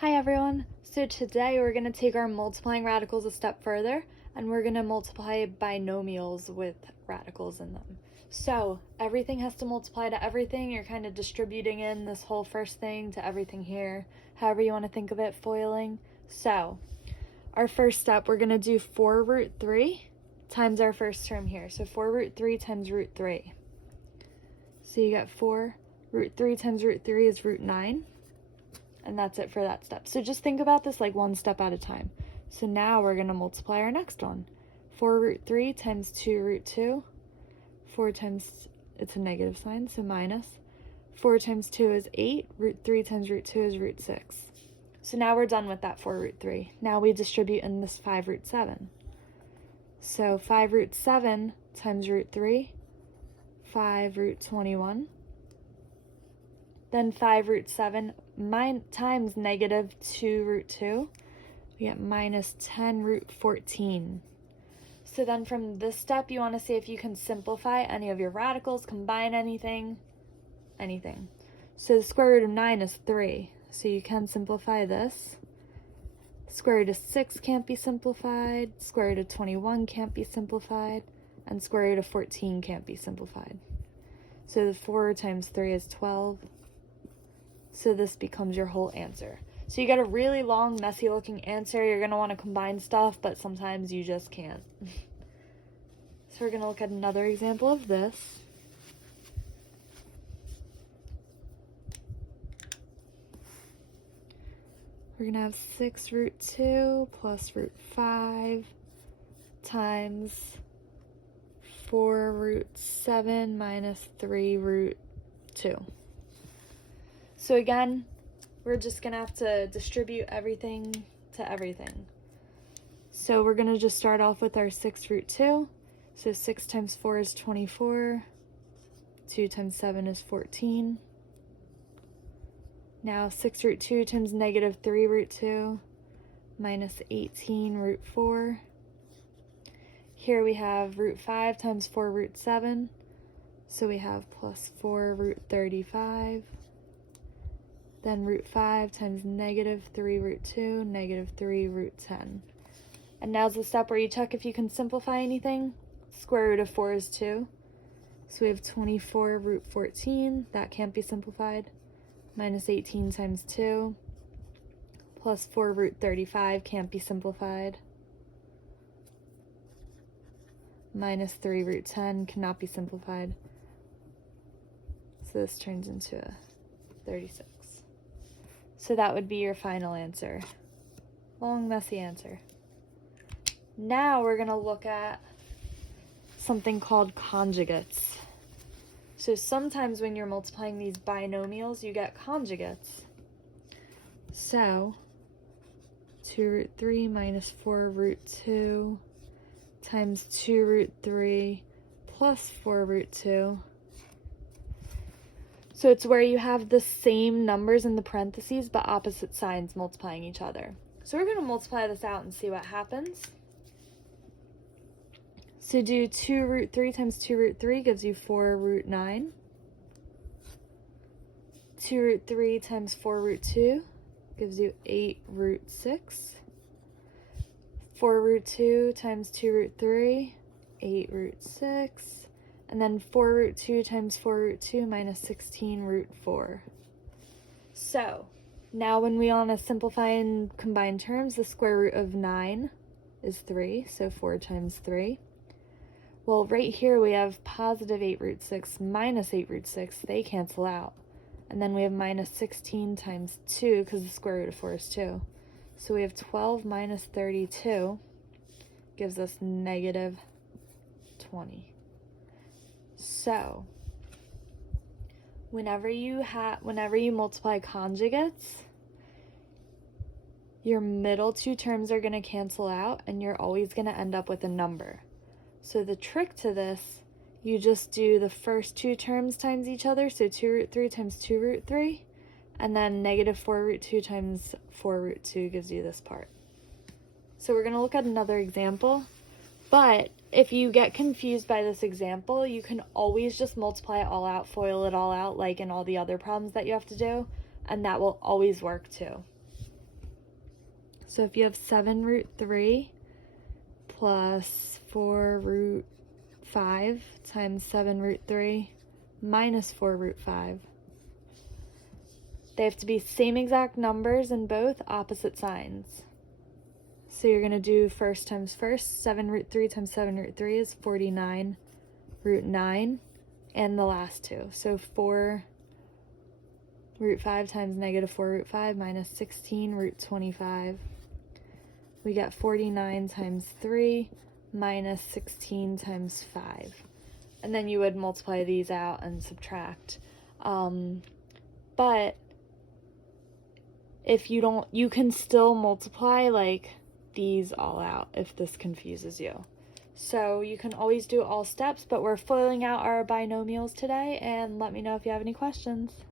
Hi everyone! So today we're going to take our multiplying radicals a step further and we're going to multiply binomials with radicals in them. So everything has to multiply to everything. You're kind of distributing in this whole first thing to everything here, however you want to think of it, foiling. So our first step, we're going to do 4 root 3 times our first term here. So 4 root 3 times root 3. So you get 4 root 3 times root 3 is root 9. And that's it for that step. So just think about this like one step at a time. So now we're going to multiply our next one. 4 root 3 times 2 root 2. 4 times, it's a negative sign, so minus. 4 times 2 is 8. Root 3 times root 2 is root 6. So now we're done with that 4 root 3. Now we distribute in this 5 root 7. So 5 root 7 times root 3, 5 root 21. Then 5 root 7 times negative 2 root 2, we get minus 10 root 14. So then from this step, you want to see if you can simplify any of your radicals, combine anything. So the square root of 9 is 3, so you can simplify this. Square root of 6 can't be simplified, square root of 21 can't be simplified, and square root of 14 can't be simplified. So the 4 times 3 is 12. So this becomes your whole answer. So you got a really long, messy looking answer. You're going to want to combine stuff, but sometimes you just can't. So we're going to look at another example of this. We're going to have 6 root 2 plus root 5 times 4 root 7 minus 3 root 2. So again, we're just going to have to distribute everything to everything. So we're going to just start off with our 6 root 2. So 6 times 4 is 24. 2 times 7 is 14. Now 6 root 2 times negative 3 root 2 minus 18 root 4. Here we have root 5 times 4 root 7. So we have plus 4 root 35. Then root 5 times negative 3 root 2, negative 3 root 10. And now's the step where you check if you can simplify anything. Square root of 4 is 2. So we have 24 root 14. That can't be simplified. Minus 18 times 2. Plus 4 root 35 can't be simplified. Minus 3 root 10 cannot be simplified. So this turns into a 36. So that would be your final answer. Long, messy answer. Now we're going to look at something called conjugates. So sometimes when you're multiplying these binomials, you get conjugates. So 2 root 3 minus 4 root 2 times 2 root 3 plus 4 root 2. So it's where you have the same numbers in the parentheses, but opposite signs multiplying each other. So we're going to multiply this out and see what happens. So do 2 root 3 times 2 root 3 gives you 4 root 9. 2 root 3 times 4 root 2 gives you 8 root 6. 4 root 2 times 2 root 3, 8 root 6. And then 4 root 2 times 4 root 2 minus 16 root 4. So now when we want to simplify and combine terms, the square root of 9 is 3, so 4 times 3. Well, right here we have positive 8 root 6 minus 8 root 6. They cancel out. And then we have minus 16 times 2 because the square root of 4 is 2. So we have 12 minus 32 gives us negative 20. So whenever you multiply conjugates, your middle two terms are going to cancel out and you're always going to end up with a number. So the trick to this, you just do the first two terms times each other, so 2 root 3 times 2 root 3, and then negative 4 root 2 times 4 root 2 gives you this part. So we're going to look at another example, but if you get confused by this example, you can always just multiply it all out, FOIL it all out, like in all the other problems that you have to do, and that will always work too. So if you have 7 root 3 plus 4 root 5 times 7 root 3 minus 4 root 5. They have to be same exact numbers in both, opposite signs. So you're going to do first times first. 7 root 3 times 7 root 3 is 49 root 9. And the last two. So 4 root 5 times negative 4 root 5 minus 16 root 25. We get 49 times 3 minus 16 times 5. And then you would multiply these out and subtract. But if you don't, you can still multiply like these all out if this confuses you. So you can always do all steps, but we're filling out our binomials today, and let me know if you have any questions.